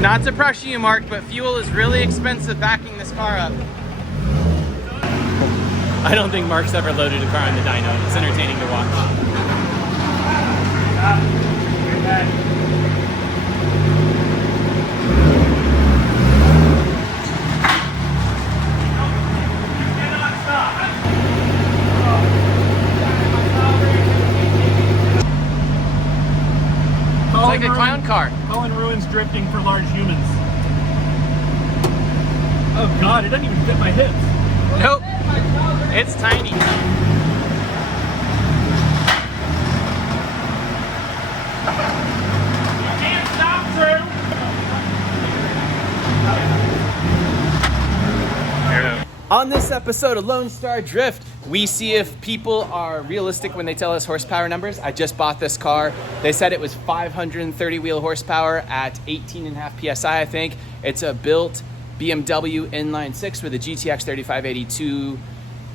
Not to pressure you, Mark, but fuel is really expensive backing this car up. I don't think Mark's ever loaded a car on the dyno. It's entertaining to watch. It's like a clown car. Colin ruins drifting for large humans. Oh God, it doesn't even fit my hips. Nope. It's tiny. You can't stop, Drew. On this episode of Lone Star Drift, we see if people are realistic when they tell us horsepower numbers. I just bought this car. They said it was 530 wheel horsepower at 18.5 PSI, I think. It's a built BMW inline six with a GTX3582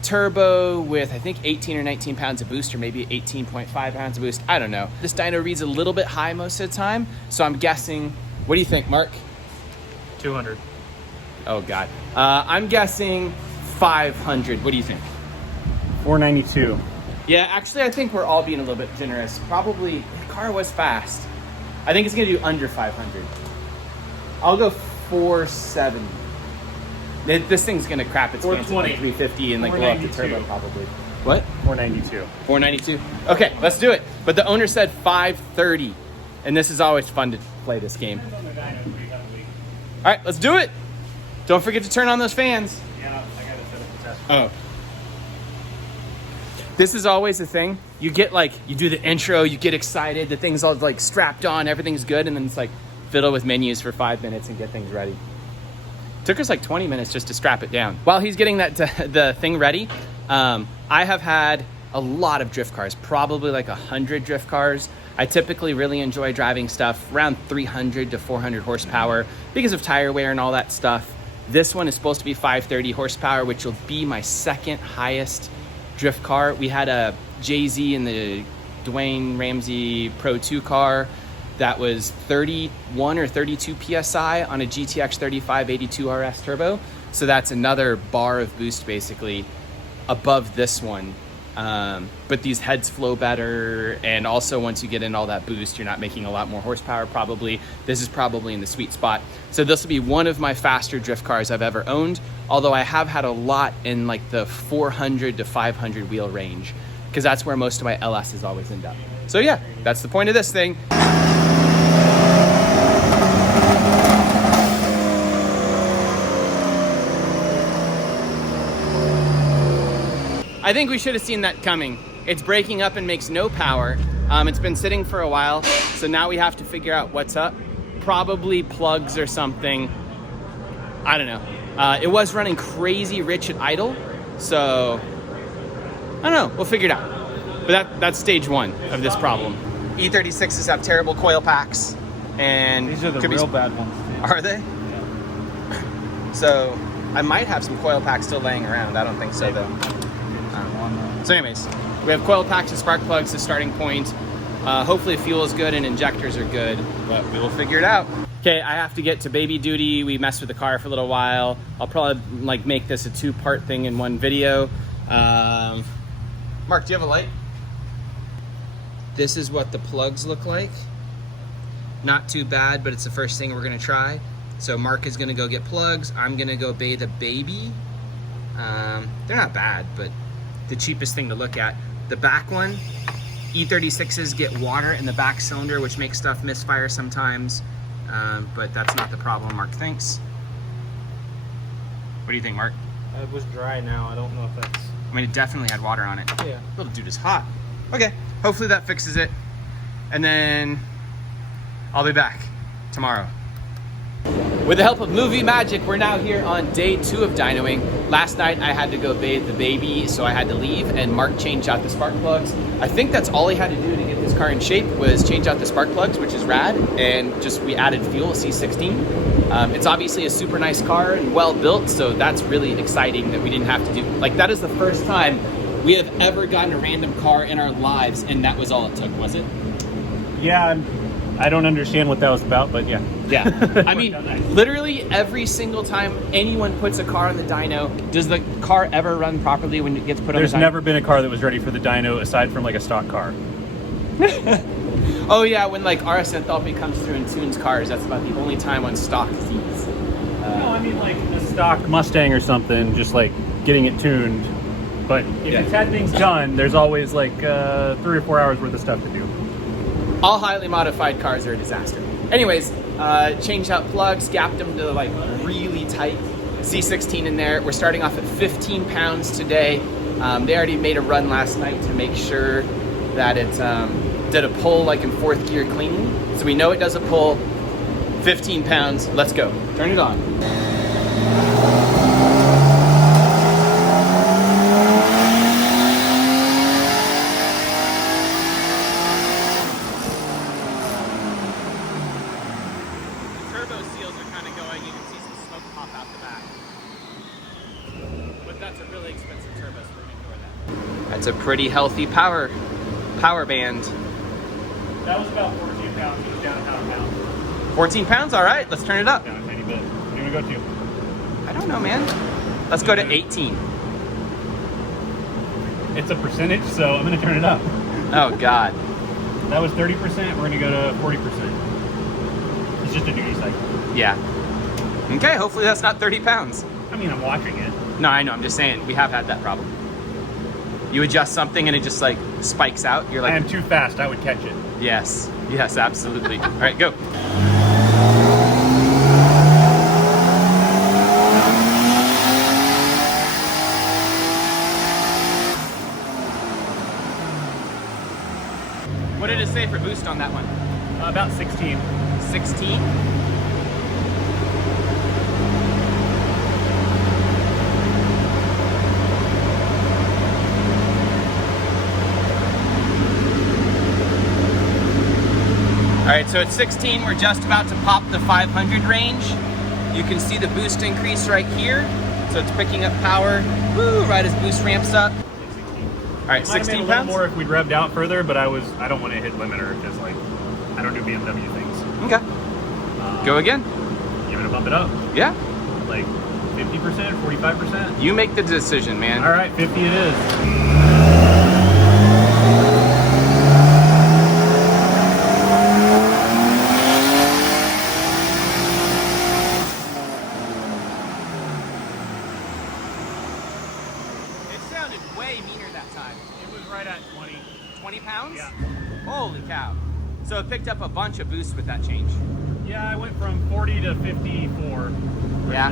turbo with, I think, 18 or 19 pounds of boost, or maybe 18.5 pounds of boost. I don't know. This dyno reads a little bit high most of the time, so I'm guessing. What do you think, Mark? 200. Oh, God. I'm guessing 500. What do you think? 492. Yeah, actually, I think we're all being a little bit generous. Probably, the car was fast. I think it's going to do under 500. I'll go 470. This thing's going to crap its pants at like 350 and like blow up the turbo probably. What? 492. 492. Okay, let's do it. But the owner said 530. And this is always fun to play this game. All right, let's do it. Don't forget to turn on those fans. Yeah, I got to set up the test. Oh. This is always the thing. You get like, you do the intro, you get excited, the thing's all like strapped on, everything's good, and then it's like fiddle with menus for 5 minutes and get things ready. Took us like 20 minutes just to strap it down. While he's getting that the thing ready, I have had a lot of drift cars, probably like 100 drift cars. I typically really enjoy driving stuff around 300 to 400 horsepower because of tire wear and all that stuff. This one is supposed to be 530 horsepower, which will be my second highest drift car. We had a Jay-Z in the Dwayne Ramsey Pro 2 car that was 31 or 32 PSI on a GTX 3582 RS turbo. So that's another bar of boost basically above this one. But these heads flow better, and also once you get in all that boost, you're not making a lot more horsepower probably. This is probably in the sweet spot. So this will be one of my faster drift cars I've ever owned, although I have had a lot in like the 400 to 500 wheel range, because that's where most of my LSs always end up. So yeah, that's the point of this thing. I think we should have seen that coming. It's breaking up and makes no power. It's been sitting for a while, so now we have to figure out what's up. Probably plugs or something. I don't know. It was running crazy rich at idle, so I don't know. We'll figure it out. But that's stage one of this problem. E36s have terrible coil packs, and these are the real bad ones. Are they? Yeah. So I might have some coil packs still laying around. I don't think so though. So anyways, we have coil packs and spark plugs as starting point. Hopefully fuel is good and injectors are good, but we will figure it out. Okay, I have to get to baby duty. We messed with the car for a little while. I'll probably like make this a two-part thing in one video. Mark, do you have a light? This is what the plugs look like. Not too bad, but it's the first thing we're gonna try. So Mark is gonna go get plugs. I'm gonna go bathe a baby. They're not bad, but the cheapest thing to look at. The back one, E36s get water in the back cylinder, which makes stuff misfire sometimes, but that's not the problem, Mark thinks. What do you think, Mark? It was dry now. I don't know if that's... I mean, it definitely had water on it. Yeah. Little dude is hot. Okay, hopefully that fixes it. And then I'll be back tomorrow. With the help of movie magic, we're now here on day 2 of dynoing. Last night I had to go bathe the baby, so I had to leave, and Mark changed out the spark plugs. I think that's all he had to do to get this car in shape was change out the spark plugs, which is rad, and just we added fuel, C16. It's obviously a super nice car and well built, so that's really exciting that we didn't have to do, like that is the first time we have ever gotten a random car in our lives, and that was all it took, was it? Yeah, I don't understand what that was about, but yeah. Yeah. I mean, literally every single time anyone puts a car on the dyno, does the car ever run properly when it gets put on the dyno? There's never been a car that was ready for the dyno aside from like a stock car. Oh yeah, when like RS Enthalpy comes through and tunes cars, that's about the only time on stock seats. No, I mean like a stock Mustang or something, just like getting it tuned. But if it's had things done, there's always like 3 or 4 hours worth of stuff to do. All highly modified cars are a disaster. Anyways, changed out plugs, gapped them to like really tight. C16 in there. We're starting off at 15 pounds today. They already made a run last night to make sure that it did a pull like in 4th gear clean. So we know it does a pull. 15 pounds. Let's go. Turn it on. That's a pretty healthy power band. That was about 14 pounds. It was down a pound. 14 pounds? All right, let's turn it up. Down a tiny bit. What do you want to go to? I don't know, man. Let's go to 18. It's a percentage, so I'm going to turn it up. Oh, God. That was 30%. We're going to go to 40%. It's just a duty cycle. Yeah. Okay, hopefully that's not 30 pounds. I mean, I'm watching it. No, I know. I'm just saying. We have had that problem. You adjust something and it just like spikes out. You're like, I am too fast. I would catch it. Yes. Yes, absolutely. All right, go. What did it say for boost on that one? About 16. 16? All right, so at 16, we're just about to pop the 500 range. You can see the boost increase right here. So it's picking up power, woo, right as boost ramps up. All right, 16 pounds? More if we'd revved out further, but I don't want to hit limiter because like, I don't do BMW things. Okay. Go again. You want to bump it up? Yeah. Like 50%, 45%? You make the decision, man. All right, 50 it is. Way meaner that time. It was right at 20. 20 pounds? Yeah. Holy cow. So it picked up a bunch of boost with that change. Yeah, I went from 40 to 54. Yeah.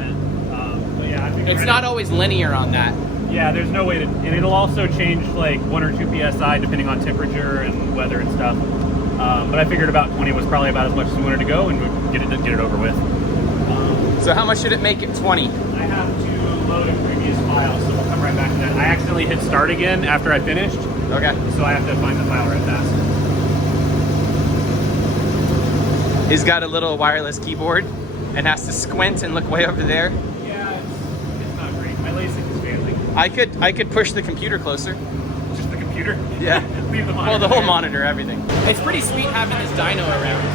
But yeah, I think it's not always linear on that. Yeah, there's no way to, and it'll also change like 1 or 2 psi depending on temperature and weather and stuff. But I figured about 20 was probably about as much as we wanted to go and we'd get it over with. So how much did it make at 20? I have to load a previous file, so we'll come right back to that. I accidentally hit start again after I finished. Okay. So I have to find the file right fast. He's got a little wireless keyboard and has to squint and look way over there. Yeah, it's not great. My LASIK is failing. I could push the computer closer. Just the computer? Yeah. Leave the monitor. Well, the whole monitor, everything. It's pretty sweet having this dyno around.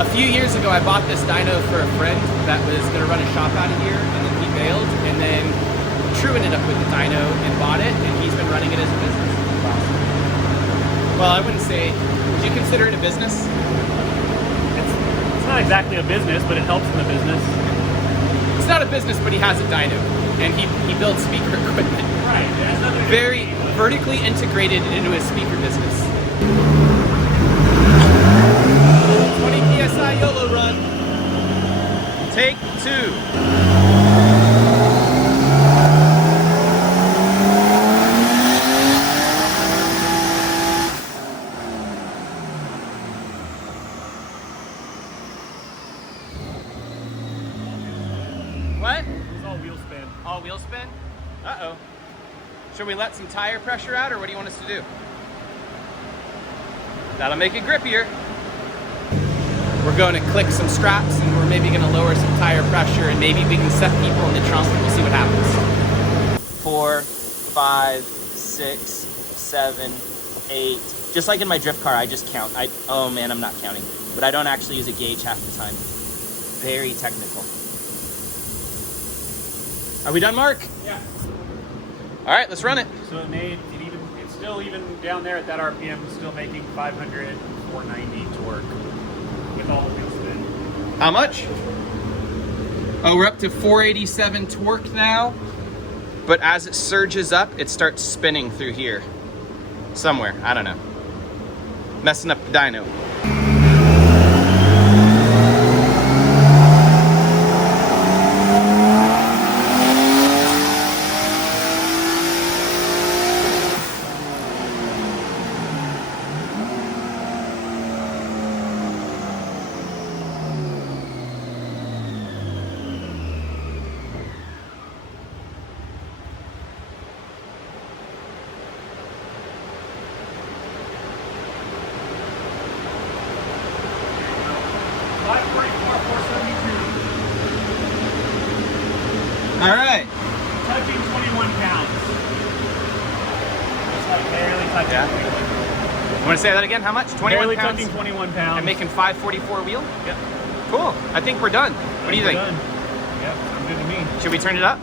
A few years ago, I bought this dyno for a friend that was going to run a shop out of here, and then he bailed, and then True ended up with the dyno and bought it, and he's been running it as a business. Well, I wouldn't say, would you consider it a business? It's not exactly a business, but it helps in the business. It's not a business, but he has a dyno, and he builds speaker equipment. Right. Very vertically integrated into his speaker business. 20 PSI YOLO run. Take 2. What? It was all wheel spin. All wheel spin? Uh-oh. Should we let some tire pressure out, or what do you want us to do? That'll make it grippier. We're going to click some straps, and we're maybe going to lower some tire pressure, and maybe we can set people in the trunk, and we'll see what happens. 4, 5, 6, 7, 8, Just like in my drift car, I just count. Oh man, I'm not counting. But I don't actually use a gauge half the time. Very technical. Are we done, Mark? Yeah. All right, let's run it. So it's still even down there at that RPM, still making 500, 490 torque with all the wheel spin. How much? Oh, we're up to 487 torque now. But as it surges up, it starts spinning through here. Somewhere, I don't know. Messing up the dyno. All right. Touching 21 pounds. Just like barely touching. Yeah. You want to say that again? How much? 21 barely pounds? touching 21 pounds. I'm making 544 wheel? Yep. Cool. I think we're done. What do you think? Done. Yep, sounds good to me. Should we turn it up?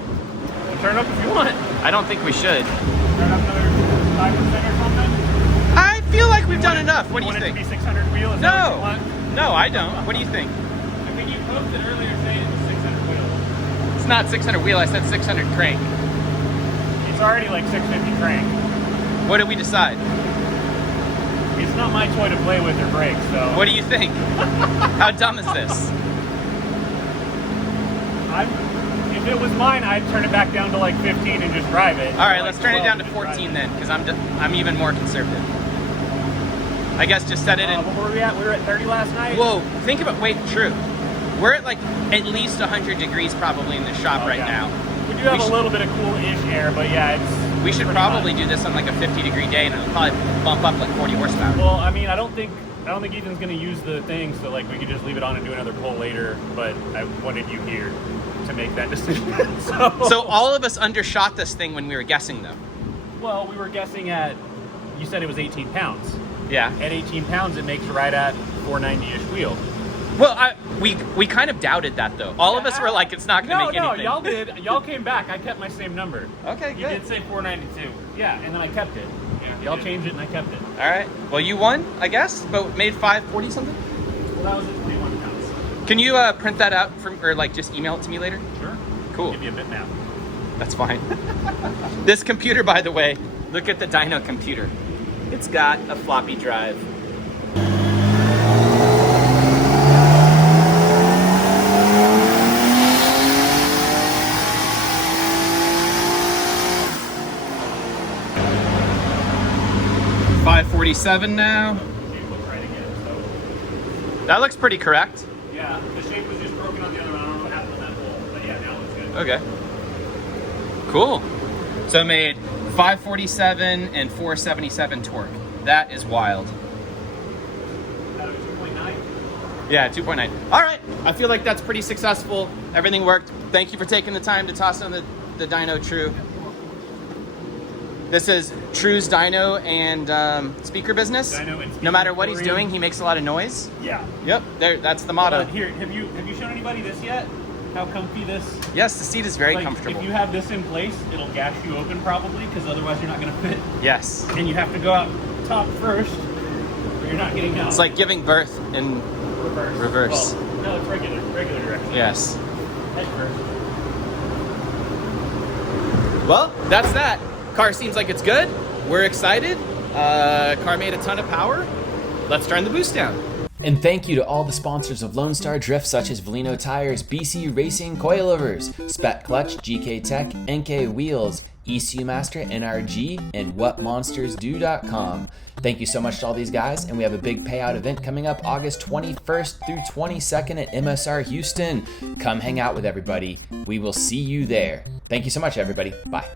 Turn it up if you want. I don't think we should. Turn up another 5% or something? I feel like we've done enough. What do you want think? it to be 600 wheel? Is that what you want? No, I don't. What do you think? I mean, you posted earlier saying it was 600 wheel. It's not 600 wheel. I said 600 crank. It's already like 650 crank. What did we decide? It's not my toy to play with or break, so. What do you think? How dumb is this? If it was mine, I'd turn it back down to like 15 and just drive it. All right, like let's turn it down to and 14 then, because I'm even more conservative. I guess just set it in. What were we at? We were at 30 last night? Whoa, think about, wait, true. We're at like at least 100 degrees probably in the shop right now. We do have a little bit of cool-ish air, but yeah, it's we should probably do this on like a 50-degree day, and it'll probably bump up like 40 horsepower. Well, I mean, I don't think Ethan's gonna use the thing, so like we could just leave it on and do another pull later. But I wanted you here to make that decision. So all of us undershot this thing when we were guessing, though. Well, we were guessing at. You said it was 18 pounds. Yeah. At 18 pounds, it makes right at 490-ish wheel. Well, we kind of doubted that though. All of us were like, it's not going to make anything. No, y'all did. Y'all came back. I kept my same number. Okay, good. You did say 492. Yeah, and then I kept it. Yeah, y'all changed it and I kept it. All right. Well, you won, I guess, but made 540 something. Well, that was at 21 pounds. Can you print that out or like just email it to me later? Sure. Cool. I'll give you a bitmap. That's fine. This computer, by the way, look at the dyno computer. It's got a floppy drive. $547 now. That looks pretty correct. Yeah, the shape was just broken on the other one. I don't know what happened on that pole, but yeah, now it looks good. Okay. Cool. So I made 547 and 477 torque. That is wild. That was 2.9? Yeah, 2.9. All right. I feel like that's pretty successful. Everything worked. Thank you for taking the time to toss on the dyno True. This is True's dyno and speaker business. Dyno and speaker no matter what he's doing, he makes a lot of noise. Yeah. Yep. There. That's the motto. Here, have you shown anybody this yet? How comfy this? Yes, the seat is very like, comfortable. If you have this in place, it'll gash you open probably, because otherwise you're not going to fit. Yes. And you have to go out top first, or you're not getting out. It's like giving birth in reverse. Well, no, it's regular direction. Yes. Head first. Well, that's that. Car seems like it's good. We're excited. Car made a ton of power. Let's turn the boost down. And thank you to all the sponsors of Lone Star Drift, such as Velino Tires, BC Racing Coilovers, Spet Clutch, GK Tech, NK Wheels, ECU Master, NRG, and WhatMonstersDo.com. Thank you so much to all these guys, and we have a big payout event coming up August 21st through 22nd at MSR Houston. Come hang out with everybody. We will see you there. Thank you so much, everybody. Bye.